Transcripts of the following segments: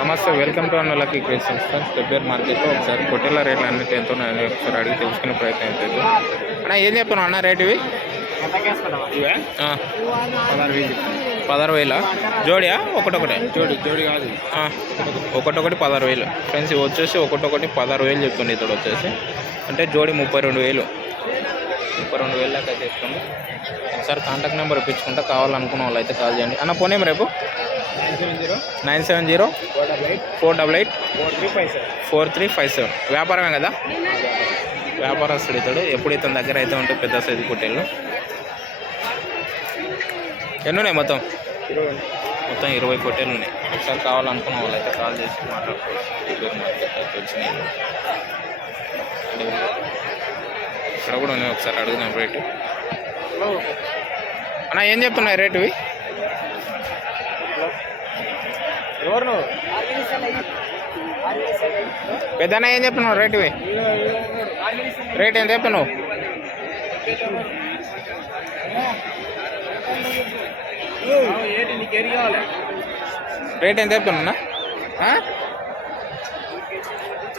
నమస్తే welcome to Anna lucky creations friends Pebbair మార్కెట్లో ఒకసారి పొట్టేల రేట్లు అన్నిటి ఎంత ఉన్నాయని ఒకసారి అడిగి తెలుసుకునే ప్రయత్నం అవుతుంది అన్న ఏం చెప్తున్నావు అన్న రేట్ ఇవి? పదహారు వేలు పదహారు వేల? జోడియా? ఒకటొకటే? జోడి జోడి కాదు ఒకటొకటి పదహారు వేలు. ఫ్రెండ్స్ ఇవి వచ్చేసి ఒకటొకటి పదహారు వేలు చెప్తుంది. ఇతడు వచ్చేసి. అంటే జోడి ముప్పై రెండు వేలు. ముప్పై రెండు వేలు దాకా అయితే ఇస్తుంది ఒకసారి కాంటాక్ట్ నెంబర్ ఇప్పించుకుంటా కావాలనుకున్న వాళ్ళు అయితే కాల్ చేయండి. అన్న పోనేం రేపు? Nine seven zero. Four double eight. Four three five seven. వ్యాపారమే కదా? వ్యాపారస్తుడు ఇతడు. ఎప్పుడు ఇతని దగ్గర అయితే ఉంటే పెద్ద సైజు కుట్టేళ్ళు ఎన్ని ఉన్నాయి మొత్తం? మొత్తం ఇరవై పొట్టేలు ఉన్నాయి. ఒకసారి కావాలనుకున్న వాళ్ళు అయితే కాల్ చేసి మాట్లాడుకోవచ్చు. మార్కెట్ అయితే వచ్చినాయి. ఇక్కడ కూడా ఉన్నాయి ఒకసారి అడుగుదాం రేటు. అన్న ఏం చెప్తున్నాయి రేటు ఇవి? ఎవరు? నువ్వు పెద్దన్న ఏం చెప్తున్నావు రేటు ఇవి? రేట్ ఏం కావాలి రేట్ ఏం చెప్తున్నా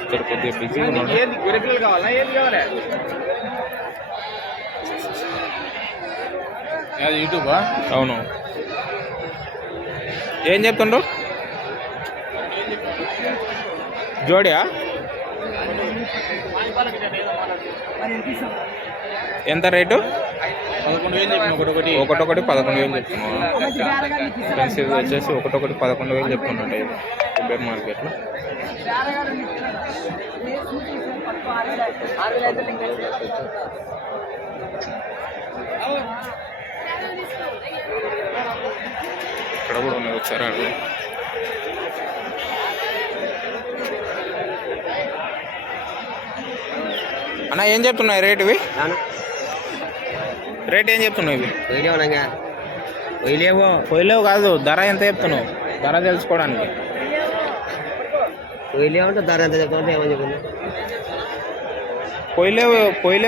ఇక్కడ కొద్దిగా నీకు ఉన్నాడు. ఏది గొర్రె పిల్లలు కావాలా? ఏది కావాలి? అది యూట్యూబా? అవును. ఏం చెప్తుండ్రు జోడియా? ఎంత రేటు? పదకొండు వేలు చెప్పిన ఒకటి ఒకటి. ఒకటొకటి పదకొండు వేలు చెప్తున్నాను ఫ్రెండ్స్ ఇది వచ్చేసి ఒకటొకటి పదకొండు వేలు చెప్తున్నట్టు కుబేర్ మార్కెట్లో ఇక్కడ కూడా ఉన్నాయి ఒకసారి అడుగు అన్న ఏం చెప్తున్నాయి రేట్ ఇవి? రేట్ ఏం చెప్తున్నావు ఇవి? పోయిలేవు కాదు ధర ఎంత చెప్తున్నావు? ధర తెలుసుకోవడానికి. పోయిలేవంటే ధర ఎంత చెప్తామంటే ఏమని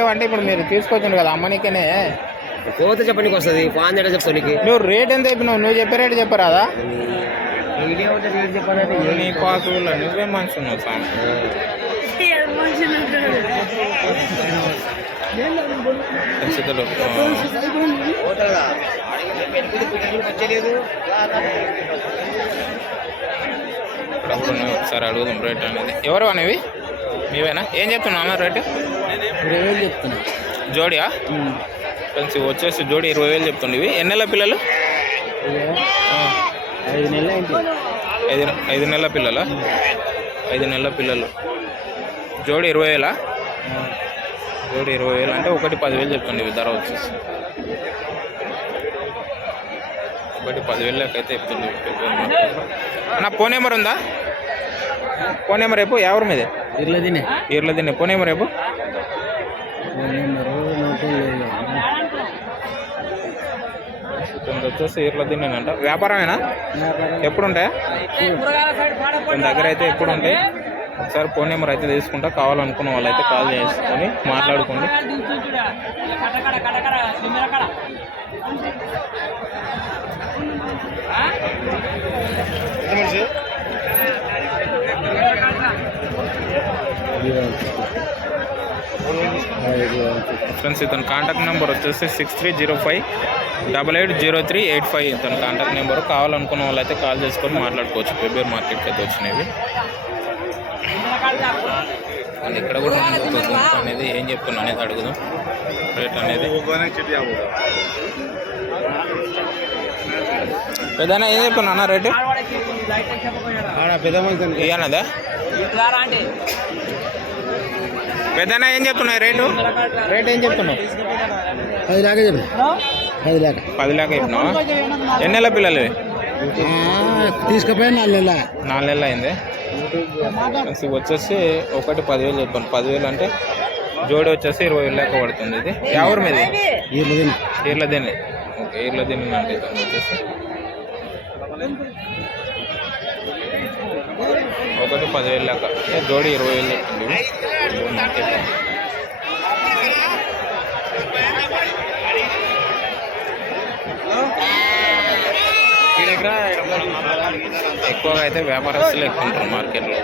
అంటే ఇప్పుడు మీరు తీసుకొచ్చిండు కదా అమ్మనికనే. పోతే చెప్పడానికి వస్తుంది పాన్ ఎట్లా చెప్తాను నీకు. నువ్వు రేట్ ఎంత చెప్పినావు? నువ్వు చెప్పే రేట్ చెప్పరాదా పోయిలేవంటే రేట్ చెప్పాలంటే నీ పాసులో నువ్వే మనిషి ఉన్నావు పరిస్థితులు ఇక్కడ కూడా ఉన్నాయి ఒకసారి అడుగుదాం రేట్ అనేది. ఎవరు అనేవి? మీవేనా? ఏం చెప్తున్నావు అన్న రేటు? ఇరవై వేలు చెప్తున్నా. జోడియా? ఫ్రెండ్స్ ఇవి వచ్చేసి జోడి ఇరవై వేలు చెప్తుండే ఇవి ఎన్ని నెలల పిల్లలు? ఐదు నెలలు ఐదు ఐదు నెలల పిల్లల? ఐదు నెలల పిల్లలు. జోడి ఇరవై వేలా? జోడి ఇరవై వేలు. అంటే ఒకటి పదివేలు చెప్తుండే ఇవి ధర వచ్చేసి. ఒకటి పదివేలు లెక్క అయితే చెప్తుంది అన్న ఫోన్ నెంబర్ ఉందా? ఫోన్ నెంబర్ రేపు ఎవరి మీదే? ఇట్లా తినే ఈర్ల తినే ఫోన్ నెంబర్ రేపు కొంత వచ్చేసి తినేనంట వ్యాపారమేనా? ఎప్పుడు ఉంటాయా దగ్గర అయితే ఎప్పుడు ఉంటాయి ఒకసారి ఫోన్ నెంబర్ అయితే తీసుకుంటా. కావాలనుకున్న వాళ్ళు అయితే కాల్ చేసుకొని మాట్లాడుకోండి. ఫ్రెండ్స్ ఇతని కాంటాక్ట్ నెంబర్ వచ్చేసి six three zero five double eight zero three eight five ఇతని కాంటాక్ట్ నెంబర్ కావాలనుకున్న వాళ్ళు అయితే కాల్ చేసుకొని మాట్లాడుకోవచ్చు. ఫిబ్రవరి మార్కెట్కి అయితే వచ్చినవి. అండ్ ఇక్కడ కూడా అనేది ఏం చెప్తున్నా అనేది అడుగుదాం. రేట్ అనేది. పెద్దనా ఏం చెప్తున్నా అన్న రేటు పెద్ద ఇయ్యనదా పెద్దనా ఏం చెప్తున్నాయి రేటు? రేట్ ఏం చెప్తున్నావు? పది దాకా చెప్పిన పది దాకా పది లాగా చెప్పినావా? ఎన్ని నెలల పిల్లలు ఇవి? తీసుకుపోయి నాలుగు నెలల. నాలుగు నెలలు అయింది. వచ్చేసి ఒకటి పదివేలు చెప్పాను. పదివేలు అంటే జోడి వచ్చేసి ఇరవై వేలు లెక్క పడుతుంది ఇది. ఎవరి మీద? వీళ్ళు తిని ఈర్ల దీన్ని ఓకే ఈర్ల దీన్ని అంటే ఇతను వచ్చేసి. ఒకటి పదివేలు లెక్క. జోడి ఇరవై వేలు చెప్తుంది ఇవి. మార్కెట్ ఈ దగ్గర ఎక్కువగా అయితే వ్యాపారస్తులు ఎక్కువ ఉంటారు మార్కెట్లో